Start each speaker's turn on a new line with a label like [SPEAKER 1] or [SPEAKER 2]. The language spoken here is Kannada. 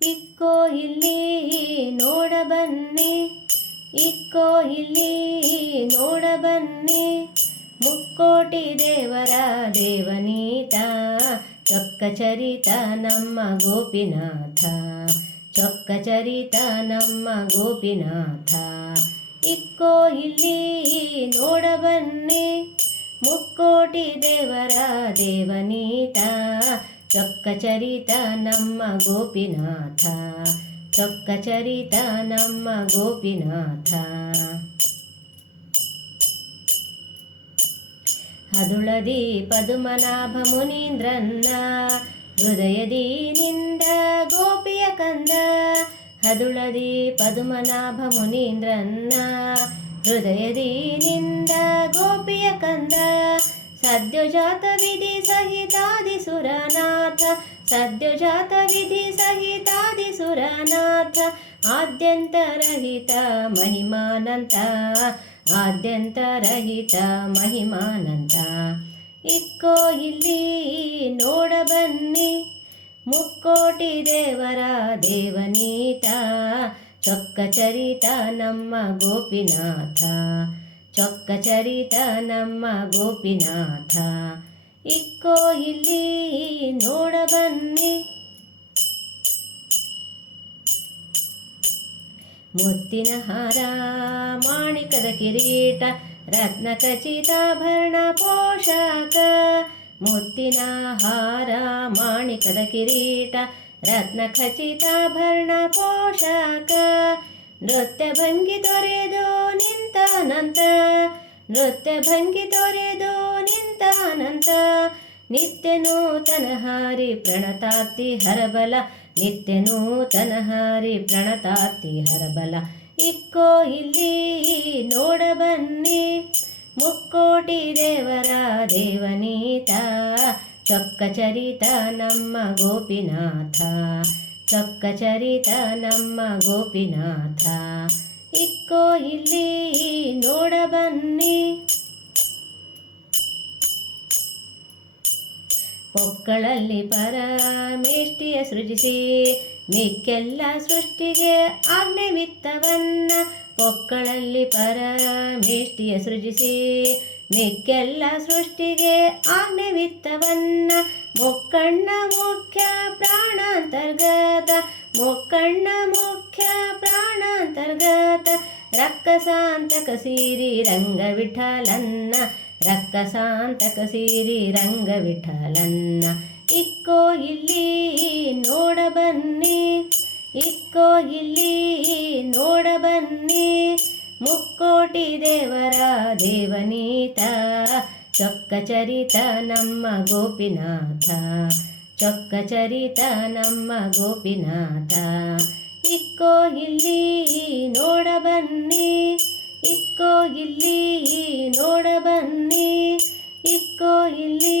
[SPEAKER 1] ಇಕ್ಕೋ ಇಲ್ಲಿ ನೋಡ ಬನ್ನಿ, ಇಕ್ಕೋ ಇಲ್ಲಿ ನೋಡ ಬನ್ನಿ. ಮುಕ್ಕೋಟಿ ದೇವರ ದೇವನೀತ, ಚೊಕ್ಕ ಚರಿತ ನಮ್ಮ ಗೋಪಿನಾಥ, ಚೊಕ್ಕ ಚರಿತ ನಮ್ಮ ಗೋಪಿನಾಥ. ಇಕ್ಕೋ ಇಲ್ಲಿ ನೋಡ ಬನ್ನಿ, ಮುಕ್ಕೋಟಿ ದೇವರ ದೇವನೀತ చొక్క చరిత నమ్మ గోపినాథ చొక్క చరిత నమ్మ గోపినాథ. అదుళది పదుమనాభ మునీంద్రన్న హృదయది నింద గోపియ కంద అదుళది పదుమనాభ మునీంద్రన్న హృదయది నింద గోపియ కందా ಸದ್ಯೋಜಾತ ವಿಧಿ ಸಹಿತಾದಿ ಸುರನಾಥ ಸದ್ಯೋಜಾತ ವಿಧಿ ಸಹಿತಾದಿ ಸುರನಾಥ, ಆದ್ಯಂತರಹಿತ ಮಹಿಮಾನಂತ ಆದ್ಯಂತರಹಿತ ಮಹಿಮಾನಂತ. ಇಕ್ಕೋ ಇಲ್ಲಿ ನೋಡಬನ್ನಿ, ಮುಕ್ಕೋಟಿ ದೇವರ ದೇವನೀತ, ಚೊಕ್ಕ ಚರಿತ ನಮ್ಮ ಗೋಪಿನಾಥ. ಚೊಕ್ಕ ಚರಿತ ನಮ್ಮ ಗೋಪಿನಾಥ. ಇಕ್ಕೋ ಇಲ್ಲಿ ನೋಡ ಬನ್ನಿ. ಮುತ್ತಿನ ಹಾರ, ಮಾಣಿಕದ ಕಿರೀಟ, ರತ್ನ ಖಚಿತಾಭರಣ ಪೋಷಕ. ಮುತ್ತಿನ ಹಾರ, ಮಾಣಿಕದ ಕಿರೀಟ, ರತ್ನ ಖಚಿತಾಭರಣ ಪೋಷಕ. ನೃತ್ಯ ಭಂಗಿ ತೊರೆದು ನಿಂತ ನಂತ ನೃತ್ಯ ಭಂಗಿ ತೊರೆದು ನಿಂತಾನಂತ ನಿತ್ಯ ನೂತನ ಹಾರಿ ಪ್ರಣತಾತಿ ಹರಬಲ, ನಿತ್ಯ ನೂತನ ಹಾರಿ ಪ್ರಣತಾರ್ತಿ ಹರಬಲ. ಇಕ್ಕೋ ಇಲ್ಲಿ ನೋಡ ಬನ್ನಿ, ಮುಕ್ಕೋಟಿ ದೇವರ ದೇವನೀತ, ಚೊಕ್ಕ ಚರಿತ ನಮ್ಮ ಗೋಪಿನಾಥ, ಚೊಕ್ಕ ಚರಿತ ನಮ್ಮ ಗೋಪಿನಾಥ. ಇಕ್ಕೋ ಇಲ್ಲಿ ಪೊಕ್ಕಳಲ್ಲಿ ಪರಮೇಷ್ಟಿಯ ಸೃಜಿಸಿ, ಮಿಕ್ಕೆಲ್ಲ ಸೃಷ್ಟಿಗೆ ಆಜ್ಞೆವಿತ್ತವನ್ನ ಪೊಕ್ಕಳಲ್ಲಿ ಪರಮೇಷ್ಟಿಯ ಸೃಜಿಸಿ, ಮಿಕ್ಕೆಲ್ಲ ಸೃಷ್ಟಿಗೆ ಆಜ್ಞೆವಿತ್ತವನ್ನ ಮೊಕ್ಕಣ್ಣ ಮುಖ್ಯ ಪ್ರಾಣಾಂತರ್ಗತ, ಮೊಕ್ಕಣ್ಣ ಮುಖ್ಯ ಪ್ರಾಣಾಂತರ್ಗತ ರಕ್ಕಸಾಂತಕ ಸೀರಿ ರಂಗ ವಿಠಲನ್ನ ರಕ್ಕಸಾಂತಕ ಸೀರಿ ರಂಗ ವಿಠಲನ್ನ ಇಕ್ಕೋ ಇಲ್ಲಿ ನೋಡ ಬನ್ನಿ, ಇಕ್ಕೋ ಇಲ್ಲಿ ನೋಡ ಬನ್ನಿ. ಮುಕ್ಕೋಟಿ ದೇವರ ದೇವನೀತ, ಚೊಕ್ಕ ಚರಿತ ನಮ್ಮ ಗೋಪಿನಾಥ, ಚೊಕ್ಕ ಚರಿತ ನಮ್ಮ ಗೋಪಿನಾಥ. ಇಕ್ಕೋ ಇಲ್ಲಿ ನೋಡ ಬನ್ನಿ. ಇಕ್ಕೋ ಇಲ್ಲಿ ನೋಡಬನ್ನಿ ಇಕ್ಕೋ ಇಲ್ಲಿ